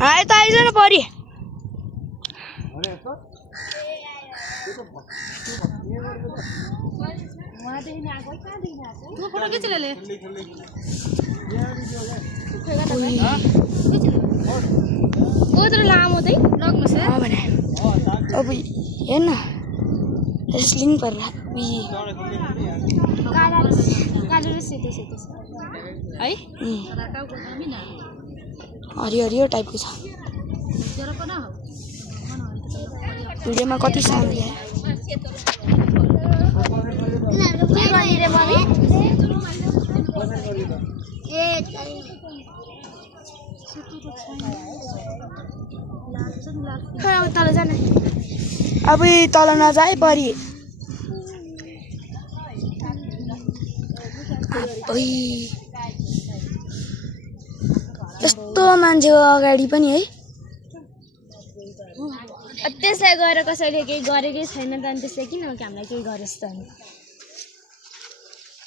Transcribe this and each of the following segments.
आए तो आइज न परी लामो चाहिँ लग्नु छ अब हेर्न रेस्लिङ पर्ला कालो र सेतो सेतो है हरियो हरियो टाइपको छ भिडियोमा कति सानो ल्याए तल जाने अब तल नजाए परी यस्तो मान्छेको अगाडि पनि है त्यसलाई गएर कसैले केही गरेकै छैन त अनि त्यसले किन हामीलाई केही गरेस् त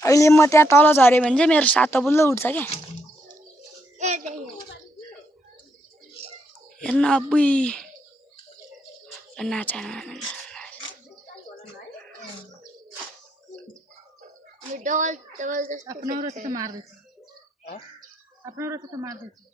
अहिले म त्यहाँ तल झरेँ भने चाहिँ मेरो सातो बुल्लो उठ्छ क्या हेर्न अबुई नाचा अपना औरत तो मार देते अपना औरत तो मार देते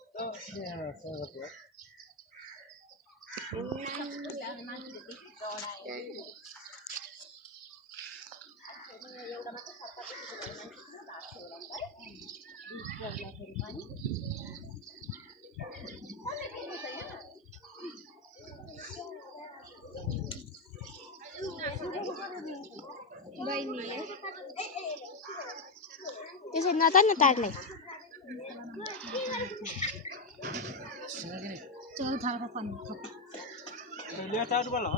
त्यसै नतान तार्लाई चल थाहा पानी लिया चाट वाला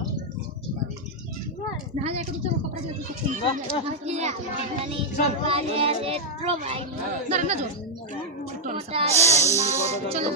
नहा जाके तो कपड़ा दे सकते हैं ना जो चलो